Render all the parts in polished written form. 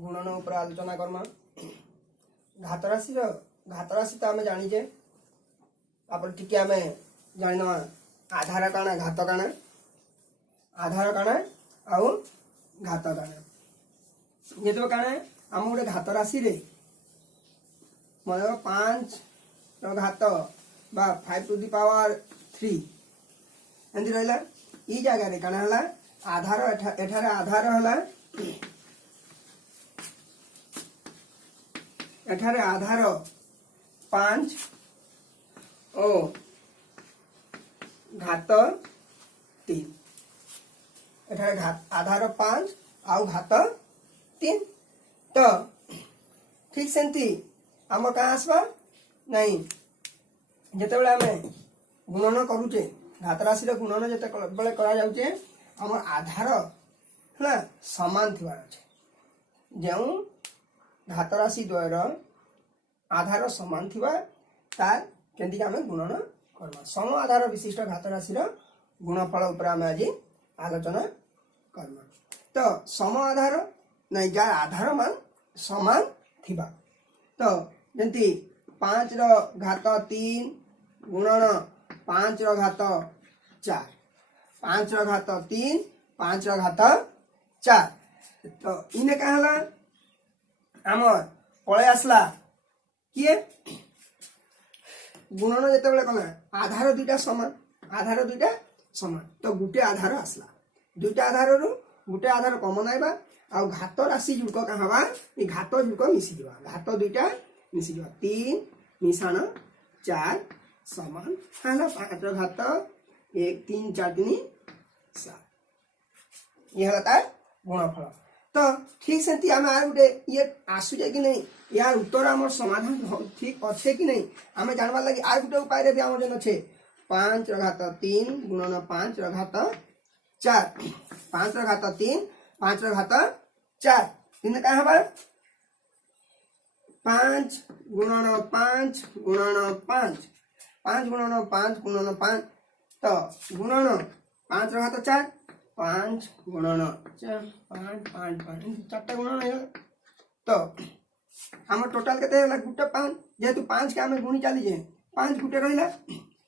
गुणन उपर आलोचना करमा। घात राशि तो आम जानीचे तापर टिके आम जान आधार काना घात काना आधार काना आउ घात काना जो काना आम गोटे घात राशि रे मन 5 घात बा 5 टू दी पावर 3 एंती रहला ई जगह रे काना हला आधार एठारे आधार हला एठारे आधार 5 ओ घात 3 एठारे आधार 5 आउ घात 3 तो ठीक सेंती आम कहाँ आसवा नहीं जिते बड़े आम गुणन करुचे घात राशि गुणन जिते बड़े करा जाउचे आम आधार है समान थी जो घात राशि द्वयर आधार समान थिबा तार केंदी आम गुणन करमा सम आधार विशिष्ट घात राशि गुणफल उपर आम आज आलोचना करमा। तो सम आधार नहीं जार आधार मान समान थिबा तो जंती 5 रो घात 3 गुणन 5 रो घात 4 5 रो घात 3 5 रो घात 4 तो इने का हला आमर पळे आसला किए गुणन जेते बेले कला आधार दुईटा समान तो गुटे आधार आसला दुईटा आधार रु गुटे आधार कमन आइबा आ घात राशि जुड़क का हवा ये घात जुड़क मिसी दिबा घात दुईटा मिसी दिबा 3 मिसाण 4 समान हला 5 रो घात 1 3 4 3 7 ये हला तार गुणफल। तो ठीक से आम आर गोटे ये आसुचे कि नहीं यार उत्तर आम समाधान ठीक अच्छे कि नहीं आम जानवा लगी आर गोटे उपाय भी आम जन अच्छे 5 रो घात 3 गुणन 5 रो घात 4 5 रो घात 3 5 रो घात 4 इन का हवा 5 गुणन 5 गुणन 5 5 गुणन 5 गुणन 5 तो गुणन 5 रो घात 4 5 गुणन 4 5 5 5 चारटा गुणन है तो हम टोटल केते होला गुटे 5 जेतु 5 के हम गुणी चली जे 5 गुटे रहला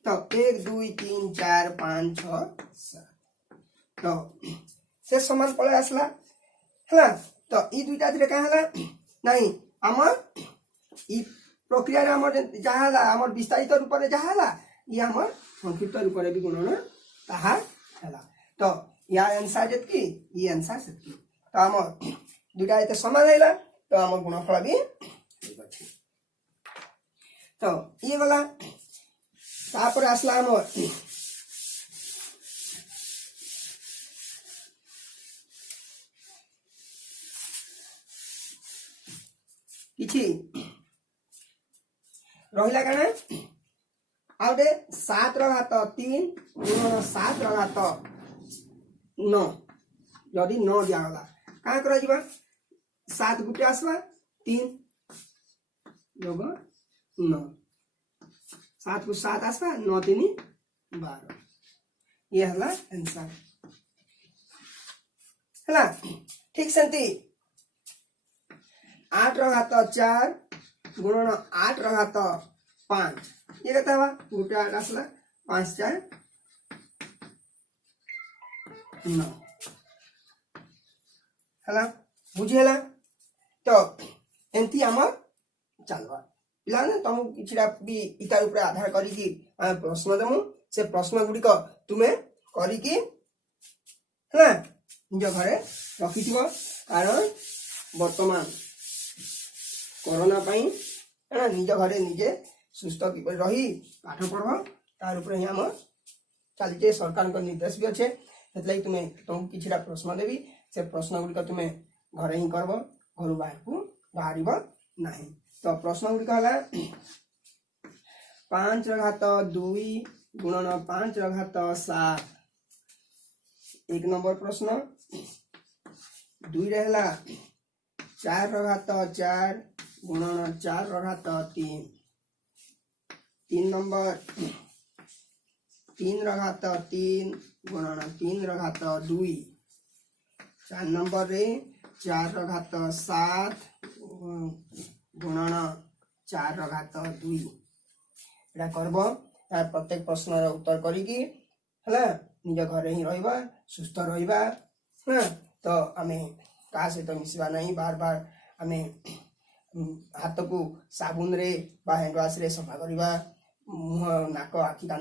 तो 1 2 3 4 5 6 7 तो से समान पळे आसला हला तो ई दुईटा धीरे का हला नहीं हमर ई प्रक्रिया रे हमर जहाला हमर विस्तारित रूप रे जहाला ई हमर संक्षिप्त रूप रे भी गुणन ताहा हला तो या आंसर जतकी ई आंसर सेतकी तो हमर दुईटा एते समान हैला तो हमर गुणफल भी ठीक अछि। तो ये वाला तापर आसला हमर किछि रहिला काना आउटे 7 रो घात 3 गुणन 7 रो घात 9 यदि 9 दिया होला का करा जिबा 7 गुटे आसबा 3 लोग 9 7 को 7 आसबा 9 3 12 ये हला आंसर हला ठीक सेंती 8 रो घात 4 गुणन 8 रो घात 5 ये कहता हुआ गुटे 8 आसला 5 4 9 हला बुझेला तो एंती हमर चलवा पिला ने तुम किछिरा भी इतार ऊपर आधार करी कि प्रश्न दमु से प्रश्न गुडी को तुमे करी कि हला निज घरे रखिथिबो कारण वर्तमान कोरोना पाई है निज घरे निजे सुस्थ कि रही पाठ पढ़ तार ऊपर ही आम चलचे सरकार निर्देश भी अच्छे से तुम्हें तुमको किसी प्रश्न देवी से प्रश्न गुड़िक तुम्हें घरे ही करब घर बाहर को बाहर ना। तो प्रश्न गुड़िक है 5 रो घात 2 गुणन 5 रो घात 7 1 नंबर प्रश्न 2 रहला 4 रो घात 4 गुणन 4 रो घात 3 3 नंबर 3 रो घात 3 गुणन 3 रो घात 2 4 नंबर रे 4 ର ଘାତ 7 ଗୁଣନ 4 ର ଘାତ 2 ଏଟା करब यार प्रत्येक प्रश्न रो उत्तर करिकी हला निज घरे ही रहइबा सुस्थ रहइबा हां तो आमे का से तो मिसबा नहीं बार बार आमे हाथ को साबुन रे बा हैंड वाश रे सफा करबा मुह नाक आखि कान